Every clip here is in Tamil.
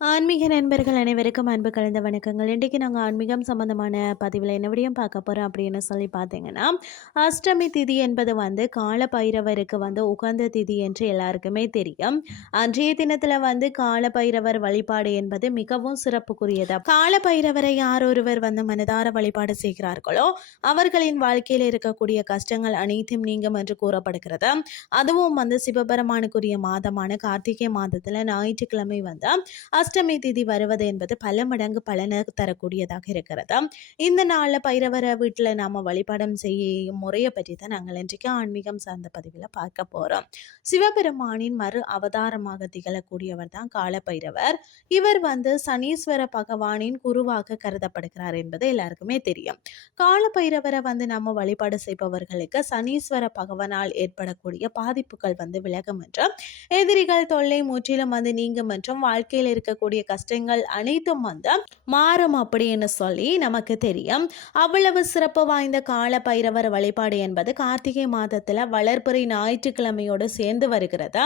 ஆன்மீக நண்பர்கள் அனைவருக்கும் அன்பு கலந்த வணக்கங்கள். இன்றைக்கு நாங்கள் ஆன்மீகம் சம்பந்தமான பதிவில் என்ன விடையும் பார்க்க போகிறோம் அப்படின்னு சொல்லி பார்த்தீங்கன்னா அஷ்டமி திதி என்பது வந்து கால பைரவருக்கு வந்து உகந்த திதி என்று எல்லாருக்குமே தெரியும். அன்றைய தினத்தில் வந்து கால பைரவர் வழிபாடு என்பது மிகவும் சிறப்புக்குரியது. கால பைரவரை யார் ஒருவர் வந்து மனதார வழிபாடு செய்கிறார்களோ அவர்களின் வாழ்க்கையில் இருக்கக்கூடிய கஷ்டங்கள் அனைத்தும் நீங்கும் என்று கூறப்படுகிறது. அதுவும் வந்து சிவபெருமானுக்குரிய மாதமான கார்த்திகை மாதத்தில் ஞாயிற்றுக்கிழமை வந்து அஷ்டமி திதி வருவது என்பது பல மடங்கு பலனை தரக்கூடியதாக இருக்கிறது? இந்த நாளில் பைரவர வீட்டில் நாம் வழிபாடம் செய்யும் முறையை பற்றி தான் நாங்கள் இன்றைக்கு ஆன்மீகம் சார்ந்த பதிவில் பார்க்க போகிறோம் சிவபெருமானின் மறு அவதாரமாக திகழக்கூடியவர் தான் காலபைரவர் இவர் வந்து சனீஸ்வர பகவானின் குருவாக கருதப்படுகிறார் என்பது எல்லாருக்குமே தெரியும். காலபைரவரை வந்து நம்ம வழிபாடு செய்பவர்களுக்கு சனீஸ்வர பகவானால் ஏற்படக்கூடிய பாதிப்புகள் வந்து விலகும் என்றும் எதிரிகள் தொல்லை முற்றிலும் வந்து நீங்கும் என்றும் வாழ்க்கையில் இருக்க இருக்கக்கூடிய கஷ்டங்கள் அனைத்தும் வந்து மாறும் அப்படின்னு சொல்லி நமக்கு தெரியும். அவ்வளவு சிறப்பு வாய்ந்த கால பைரவர் வழிபாடு என்பது கார்த்திகை மாதத்தில் வளர்ப்புறை ஞாயிற்றுக்கிழமையோடு சேர்ந்து வருகிறது.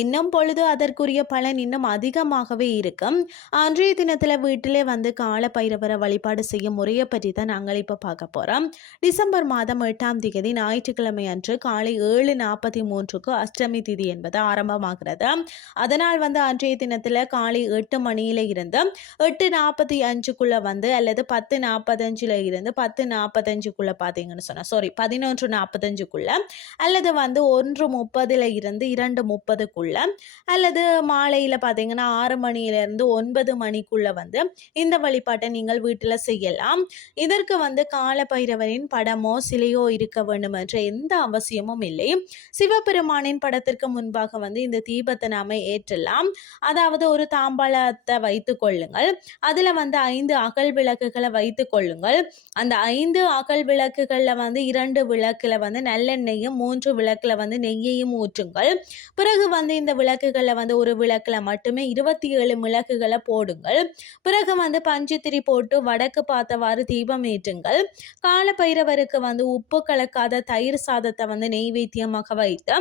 இன்னும் பொழுது அதற்குரிய பலன் இன்னும் அதிகமாகவே இருக்கும். அன்றைய தினத்தில் வீட்டிலே வந்து கால பைரவரை வழிபாடு செய்யும் முறையை பற்றி தான் நாங்கள் இப்போ பார்க்க போகிறோம் டிசம்பர் மாதம் எட்டாம் தேதி ஞாயிற்றுக்கிழமை அன்று காலை ஏழு நாற்பத்தி மூன்றுக்கு அஷ்டமி திதி என்பது ஆரம்பமாகிறது. அதனால் வந்து அன்றைய தினத்தில் காலை எட்டு மணியில இருந்து எட்டு நாற்பத்தி அஞ்சுக்குள்ளே வந்து அல்லது பத்து நாற்பத்தஞ்சில் இருந்து பத்து நாற்பத்தஞ்சுக்குள்ளே பார்த்தீங்கன்னு சொன்னால் சாரி பதினொன்று நாற்பத்தஞ்சுக்குள்ளே அல்லது வந்து ஒன்று முப்பதில் இருந்து இரண்டு முப்பதுக்குள்ளே அல்லது மாலையில் பார்த்தீங்கன்னா ஆறு மணியிலேருந்து ஒன்பது மணிக்குள்ளே வந்து இந்த வழிபாட்டை நீங்கள் வீட்டில் செய்யலாம். இதற்கு வந்து கால பைரவரின் படமோ சிலையோ இருக்க வேண்டும் என்ற எந்த அவசியமும் இல்லை. சிவபெருமானின் படத்திற்கு முன்பாக வந்து இந்த தீபத்தை நாம ஏற்றலாம். அதாவது ஒரு தாம்பாள தாம்பாளத்தை வைத்து கொள்ளுங்கள். அதில் வந்து ஐந்து அகல் விளக்குகளை வைத்து கொள்ளுங்கள். அந்த ஐந்து அகல் விளக்குகளில் வந்து இரண்டு விளக்கில் வந்து நல்லெண்ணெயும் மூன்று விளக்கில் வந்து நெய்யையும் ஊற்றுங்கள். பிறகு வந்து இந்த விளக்குகளில் வந்து ஒரு விளக்கில் மட்டுமே இருபத்தி ஏழு விளக்குகளை போடுங்கள். பிறகு வந்து பஞ்சுத்திரி போட்டு வடக்கு பார்த்தவாறு தீபம் ஏற்றுங்கள். காலபைரவருக்கு வந்து உப்பு கலக்காத தயிர் சாதத்தை வந்து நெய்வேத்தியமாக வைத்து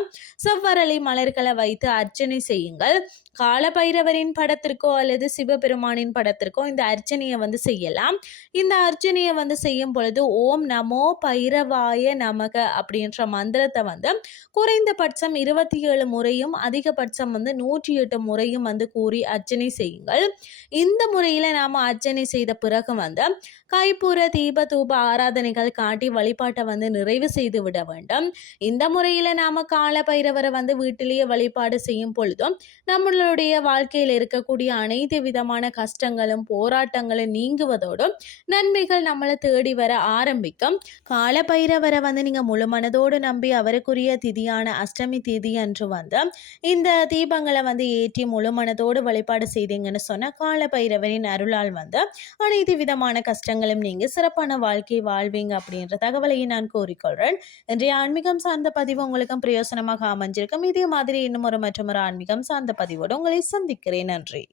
செவ்வரளி மலர்களை வைத்து அர்ச்சனை செய்யுங்கள். காலபைரவரின் படத்திற்கு அல்லது சிவபெருமானின் படத்திற்கோ இந்த அர்ச்சனையை வந்து செய்யலாம். இந்த அர்ச்சனையை வந்து செய்யும் பொழுது ஓம் நமோ பைரவாய நமக அப்படின்ற மந்திரத்தை வந்து குறைந்தபட்சம் இருபத்தி ஏழு முறையும் அதிகபட்சம் வந்து நூற்றி எட்டு முறையும் வந்து கூறி அர்ச்சனை செய்யுங்கள். இந்த முறையில் நாம் அர்ச்சனை செய்த பிறகு வந்து கைப்புற தீப தூப ஆராதனைகள் காட்டி வழிபாட்டை வந்து நிறைவு செய்து விட வேண்டும். இந்த முறையில் நாம் கால பைரவரை வந்து வீட்டிலேயே வழிபாடு செய்யும் பொழுதும் நம்மளுடைய வாழ்க்கையில் இருக்கக்கூடிய அனைத்து விதமான கஷ்டங்களும் போராட்டங்களும் நீங்குவதோடும் நன்மைகள் நம்மளை தேடி வர ஆரம்பிக்கும். கால பைரவரை வந்து நீங்கள் முழு மனதோடு நம்பி அவருக்குரிய திதியான அஷ்டமி திதி அன்று வந்து இந்த தீபங்களை வந்து ஏற்றி முழு மனதோடு வழிபாடு செய்தீங்கன்னு சொன்ன கால பைரவரின் அருளால் வந்து அனைத்து விதமான கஷ்டங்களும் நீங்க சிறப்பான வாழ்க்கை வாழ்வீங்க அப்படின்ற தகவலையும் நான் கூறிக்கொள்கிறேன் இன்றைய ஆன்மீகம் சார்ந்த பதிவு உங்களுக்கும் பிரயோசனமாக அமைஞ்சிருக்கும். இதே மாதிரி இன்னும் ஒரு மற்றும் ஒரு ஆன்மீகம் சார்ந்த பதிவோடு உங்களை சந்திக்கிறேன். நன்றி.